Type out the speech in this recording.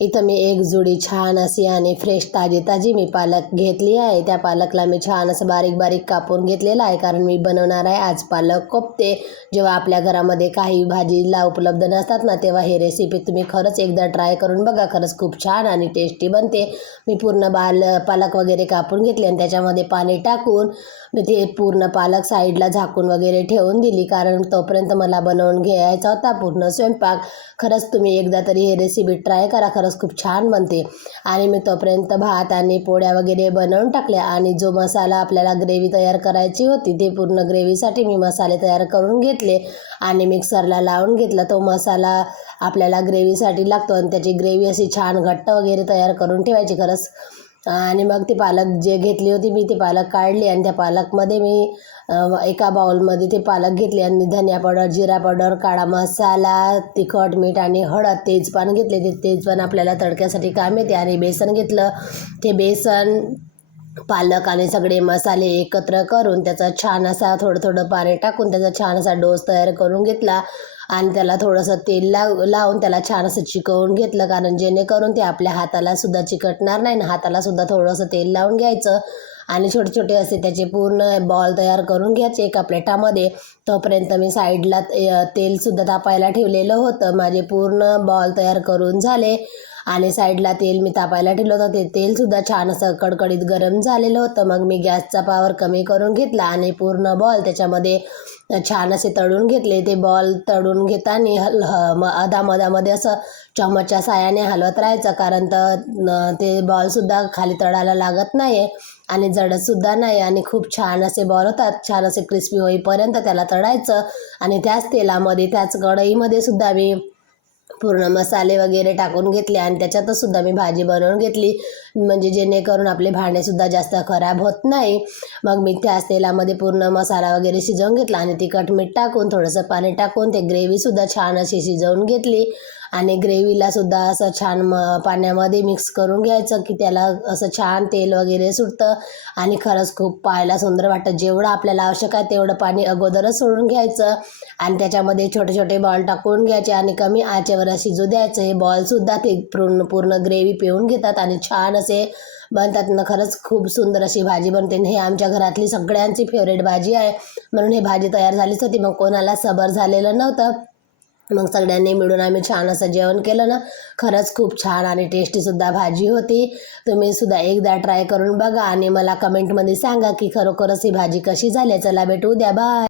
इथं मी एक जुडी छान अशी आणि फ्रेश ताजी मी पालक घेतली आहे। त्या पालकला मी छान असं बारीक बारीक कापून घेतलेला आहे, कारण मी बनवणार आहे आज पालक कोफ्ते। जेव्हा आपल्या घरामध्ये काही भाजीला उपलब्ध नसतात ना, तेव्हा ही रेसिपी तुम्ही खरंच एकदा ट्राय करून बघा। खरंच खूप छान आणि टेस्टी बनते। मी पूर्ण पालक वगैरे कापून घेतले आणि त्याच्यामध्ये पाणी टाकून मी ते पूर्ण पालक साईडला झाकून वगैरे ठेवून दिली, कारण तोपर्यंत मला बनवून घ्यायचा होता पूर्ण स्वयंपाक। खरंच तुम्ही एकदा तरी ही रेसिपी ट्राय करा, खरंच खूप छान बनते। आणि मी तोपर्यंत भात आणि पोळ्या वगैरे बनवून टाकल्या आणि जो मसाला आपल्याला ग्रेव्ही तयार करायची होती ते पूर्ण ग्रेव्हीसाठी मी मसाले तयार करून घेतले आणि मिक्सरला लावून घेतला। तो मसाला आपल्याला ग्रेव्हीसाठी लागतो आणि त्याची ग्रेव्ही अशी छान घट्ट वगैरे तयार करून ठेवायची खरंच। आणि मग ती पालक जे घेतली होती मी, ती पालक काढली आणि त्या पालकमध्ये मी एका बाउलमध्ये ते पालक घेतले आणि धनिया पावडर, जिरा पावडर, काळा मसाला, तिखट, मीठ आणि हळद, तेजपान घेतले। ते तेजपान आपल्याला तडक्यासाठी काम येते। आणि बेसन घेतलं। ते बेसन, पालक आणि सगळे मसाले एकत्र करून त्याचा छान असा थोडं पाणी टाकून त्याचा छान असा डोस तयार करून घेतला आणि त्याला थोडंसं तेल लावून त्याला छान असं चिकवून घेतलं, कारण जेणेकरून ते आपल्या हाताला सुद्धा चिकटणार नाही ना। हाताला सुद्धा थोडंसं तेल लावून घ्यायचं आणि छोटे छोटे असे त्याचे पूर्ण बॉल तयार करून घ्यायचे एका प्लेटामध्ये। तोपर्यंत मी साईडला तेलसुद्धा तापायला ठेवलेलं होतं। माझे पूर्ण बॉल तयार करून झाले आणि साईडला तेल मी तापायला ठेवलं होतं। ते तेलसुद्धा छान असं कडकडीत गरम झालेलं होतं। मग मी गॅसचा पावर कमी करून घेतला आणि पूर्ण बॉल त्याच्यामध्ये छान असे तळून घेतले। ते बॉल तळून घेताना अधामधामध्ये असं चमचच्या साहाय्याने हलवत राहायचं, कारण ते बॉलसुद्धा खाली तळायला लागत नाही आणि जडतसुद्धा नाही आणि खूप छान असे बॉल होतात। छान असे क्रिस्पी होईपर्यंत त्याला तळायचं आणि त्याच तेलामध्ये, त्याच कढईमध्ये सुद्धा मी पूर्ण मसाले वगैरे टाकून घेतले आणि त्याच्यातच सुद्धा मी भाजी बनवून घेतली, म्हणजे जेणेकरून आपले भांडेसुद्धा जास्त खराब होत नाही। मग मी त्याच तेलामध्ये पूर्ण मसाला वगैरे शिजवून घेतला आणि तिखट मीठ टाकून थोडंसं पाणी टाकून ते ग्रेव्हीसुद्धा छान अशी शिजवून घेतली आणि ग्रेव्हीला सुद्धा असं छान पाण्यामध्ये मिक्स करून घ्यायचं की त्याला असं छान तेल वगैरे सुटतं आणि खरंच खूप पाहायला सुंदर वाटतं। जेवढं आपल्याला आवश्यक आहे तेवढं पाणी अगोदरच सोडून घ्यायचं आणि त्याच्यामध्ये छोटे छोटे बॉल टाकून घ्यायचे आणि कमी आचेवर शिजू द्यायचं। हे बॉलसुद्धा ते पूर्ण ग्रेव्ही पिऊन घेतात आणि छान असे बनतात ना। खरंच खूप सुंदर अशी भाजी बनते। हे आमच्या घरातली सगळ्यांची फेवरेट भाजी आहे, म्हणून ही भाजी तयार झालीच होती। मग कोणाला सबर झालेलं नव्हतं। मग सगळ्यांनी मिळून आम्ही छान असं जेवण केलं ना। खरंच खूप छान आणि टेस्टीसुद्धा भाजी होती। तुम्ही सुद्धा एकदा ट्राय करून बघा आणि मला कमेंटमध्ये सांगा की खरोखरच ही भाजी कशी झाली। चला भेटू उद्या, बाय।